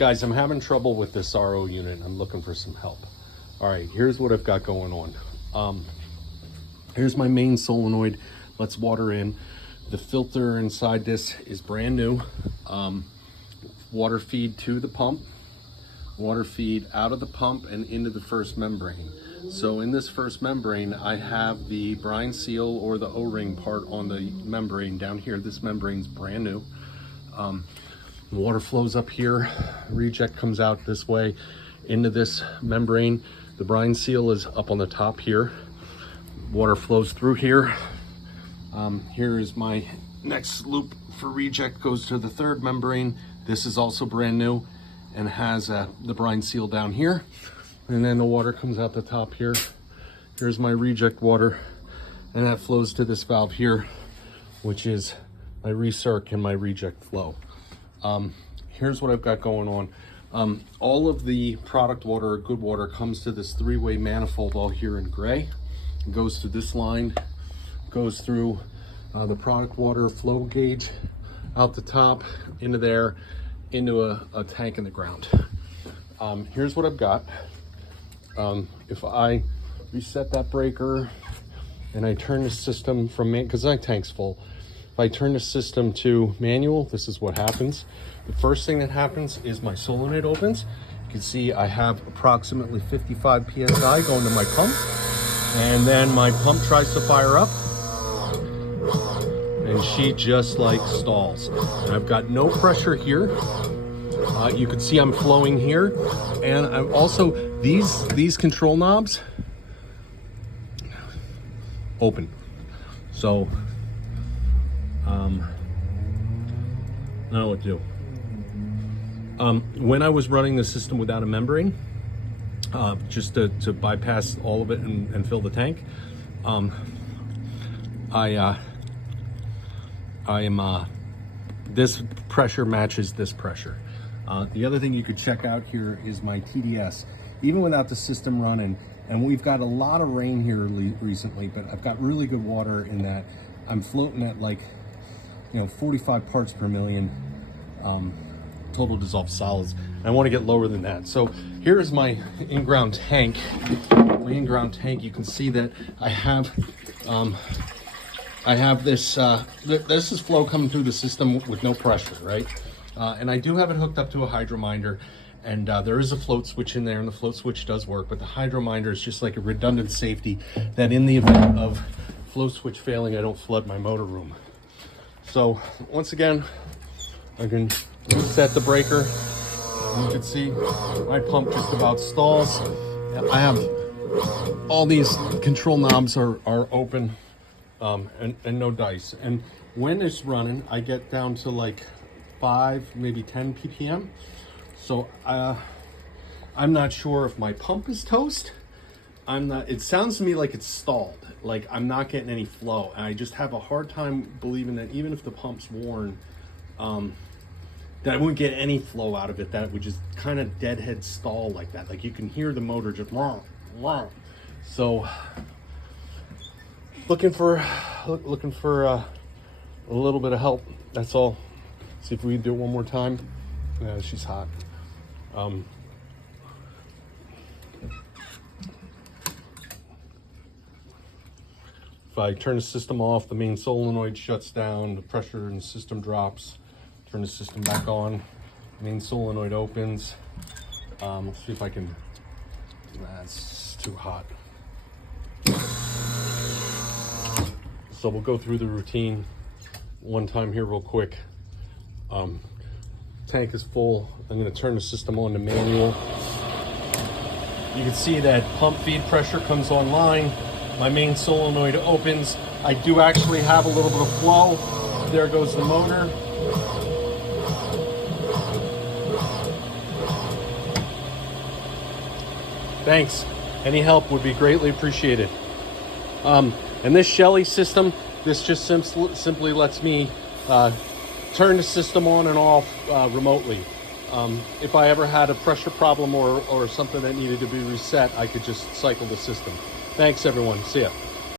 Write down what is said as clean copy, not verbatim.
Guys, I'm having trouble with this RO unit. I'm looking for some help. All right, here's what I've got going on. Here's my main solenoid. Let's water in. The filter inside this is brand new. Water feed to the pump, water feed out of the pump and into the first membrane. So in this first membrane, I have the brine seal or the O-ring part on the membrane down here. This membrane's brand new. The water flows up here, reject comes out this way into this membrane. The brine seal is up on the top here. Water flows through here. Here is my next loop for reject, goes to the third membrane. This is also brand new and has the brine seal down here. And then the water comes out the top here. Here's my reject water, and that flows to this valve here, which is my recirc and my reject flow. Here's what I've got going on. All of the product water or good water comes to this three-way manifold all here in gray. It goes to this line, goes through the product water flow gauge out the top into there, into a tank in the ground. Here's what I've got. If I reset that breaker and I turn the system from, because my tank's full, if I turn the system to manual, this is what happens. The first thing that happens is my solenoid opens. You can see I have approximately 55 PSI going to my pump, and then my pump tries to fire up and she just like stalls. And I've got no pressure here. You can see I'm flowing here, and I'm also, these control knobs open. So I don't know what to do. When I was running the system without a membrane, just to bypass all of it and fill the tank, this pressure matches this pressure. The other thing you could check out here is my TDS. Even without the system running, and we've got a lot of rain here recently, but I've got really good water in that I'm floating at like, 45 parts per million total dissolved solids. I want to get lower than that. So here's my in-ground tank. My in-ground tank, you can see that I have this, this is flow coming through the system with no pressure, right? And I do have it hooked up to a hydrominder, and there is a float switch in there, and the float switch does work, but the hydrominder is just like a redundant safety that in the event of float switch failing, I don't flood my motor room. So once again, I can reset the breaker. You can see my pump just about stalls. I have all these control knobs are open, and no dice. And when it's running, I get down to like 5, maybe 10 ppm. So I'm not sure if my pump is toast. It sounds to me like it's stalled, like I'm not getting any flow. And I just have a hard time believing that even if the pump's worn, that I wouldn't get any flow out of it, that it would just kind of deadhead stall like that. Like you can hear the motor just wrong. So looking for a little bit of help, that's all. See if we can do it one more time. Yeah, she's hot. If I turn the system off, the main solenoid shuts down, the pressure in the system drops. Turn the system back on, main solenoid opens. Let's see if I can, that's too hot. So we'll go through the routine one time here real quick. Tank is full. I'm gonna turn the system on to manual. You can see that pump feed pressure comes online. My main solenoid opens. I do actually have a little bit of flow. There goes the motor. Thanks. Any help would be greatly appreciated. And this Shelly system, this just simply lets me turn the system on and off remotely. If I ever had a pressure problem or something that needed to be reset, I could just cycle the system. Thanks everyone, see ya.